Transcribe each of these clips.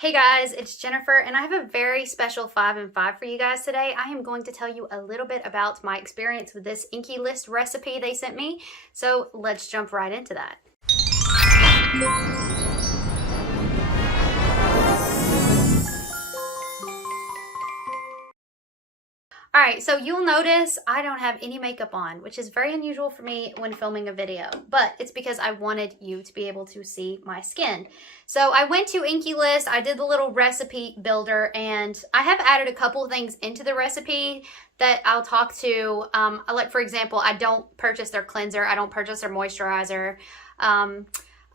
Hey guys, it's Jennifer and I have a very special 5 and 5 for you guys today. I am going to tell you a little bit about my experience with this Inkey List recipe they sent me. So let's jump right into that. All right, so you'll notice I don't have any makeup on, which is very unusual for me when filming a video, but it's because I wanted you to be able to see my skin. So I went to Inkey List, I did the little recipe builder, and I have added a couple of things into the recipe that I'll talk to. Like for example, I don't purchase their cleanser, I don't purchase their moisturizer.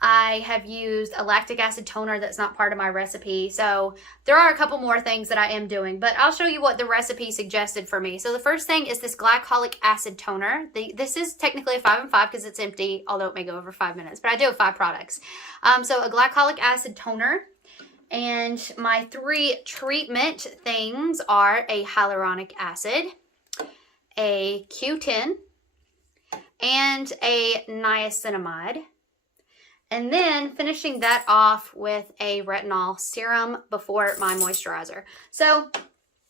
I have used a lactic acid toner that's not part of my recipe. So there are a couple more things that I am doing, but I'll show you what the recipe suggested for me. So the first thing is this glycolic acid toner. This is technically a 5 and 5 because it's empty, although it may go over 5 minutes, but I do have 5 products. So a glycolic acid toner. And my 3 treatment things are a hyaluronic acid, a Q10, and a niacinamide. And then finishing that off with a retinol serum before my moisturizer. So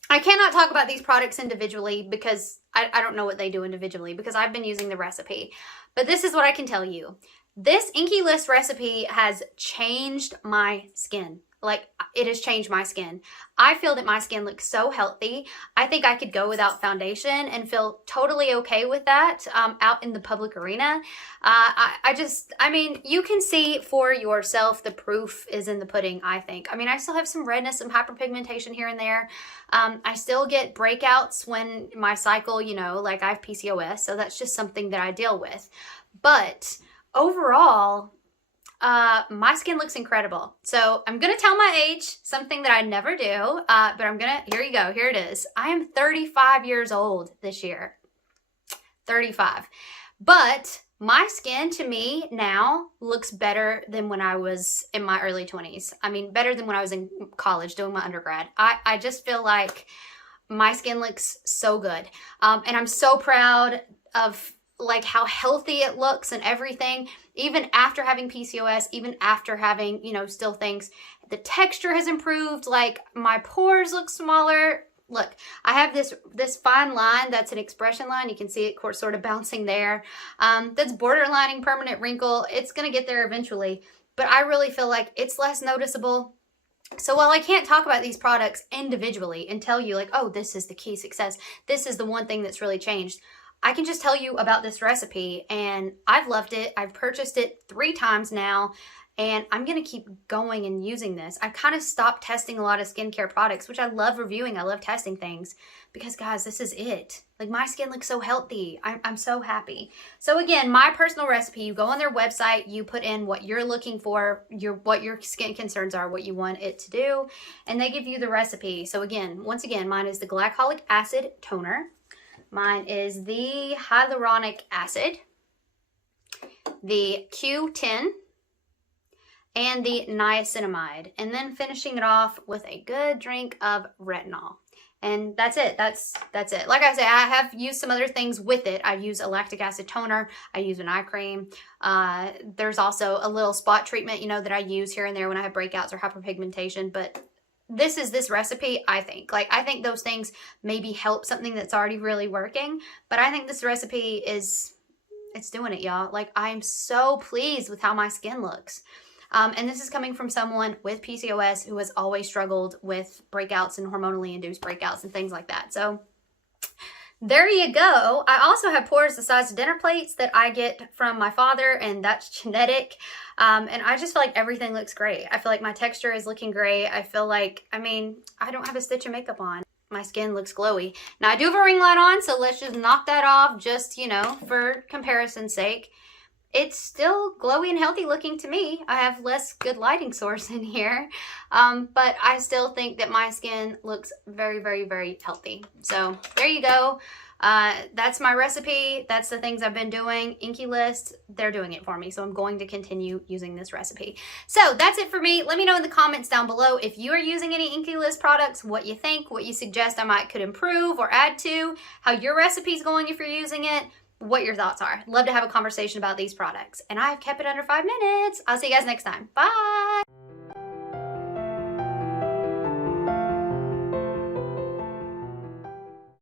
I cannot talk about these products individually because I don't know what they do individually because I've been using the recipe. But this is what I can tell you. This Inkey List recipe has changed my skin. Like, it has changed my skin. I feel that my skin looks so healthy. I think I could go without foundation and feel totally okay with that out in the public arena. I mean, you can see for yourself. The proof is in the pudding, I think. I mean, I still have some redness, some hyperpigmentation here and there. I still get breakouts when my cycle, you know, like I have PCOS, so that's just something that I deal with. But overall, my skin looks incredible. So I'm going to tell my age, something that I never do, but here you go. Here it is. I am 35 years old this year. 35. But my skin to me now looks better than when I was in my early 20s. I mean, better than when I was in college doing my undergrad. I just feel like my skin looks so good. And I'm so proud of like how healthy it looks and everything, even after having PCOS, even after having, you know, still things. The texture has improved, like my pores look smaller. Look, I have this fine line that's an expression line. You can see it sort of bouncing there. That's borderlining permanent wrinkle. It's gonna get there eventually, but I really feel like it's less noticeable. So while I can't talk about these products individually and tell you like, oh, this is the key success, this is the one thing that's really changed, I can just tell you about this recipe and I've loved it. I've purchased it 3 times now and I'm going to keep going and using this. I kind of stopped testing a lot of skincare products, which I love reviewing. I love testing things because guys, this is it. Like my skin looks so healthy. I'm so happy. So again, my personal recipe, you go on their website, you put in what you're looking for, what your skin concerns are, what you want it to do, and they give you the recipe. So again, once again, mine is the glycolic acid toner. Mine is the hyaluronic acid, the Q10, and the niacinamide. And then finishing it off with a good drink of retinol. And that's it. That's it. Like I said, I have used some other things with it. I use a lactic acid toner. I use an eye cream. There's also a little spot treatment, you know, that I use here and there when I have breakouts or hyperpigmentation. But this recipe, I think those things maybe help something that's already really working, but I think this recipe it's doing it, y'all. Like, I'm so pleased with how my skin looks. And this is coming from someone with PCOS who has always struggled with breakouts and hormonally induced breakouts and things like that. So there you go. I also have pores the size of dinner plates that I get from my father, and that's genetic. And I just feel like everything looks great. I feel like my texture is looking great. I feel like, I mean, I don't have a stitch of makeup on. My skin looks glowy. Now I do have a ring light on, so let's just knock that off just, you know, for comparison's sake. It's still glowy and healthy looking to me. I have less good lighting source in here, but I still think that my skin looks very, very, very healthy. So there you go. That's my recipe. That's the things I've been doing. Inkey List, they're doing it for me. So I'm going to continue using this recipe. So that's it for me. Let me know in the comments down below if you are using any Inkey List products, what you think, what you suggest I could improve or add to, how your recipe's going if you're using it. what your thoughts are. Love to have a conversation about these products. And I've kept it under 5 minutes. I'll see you guys next time. Bye.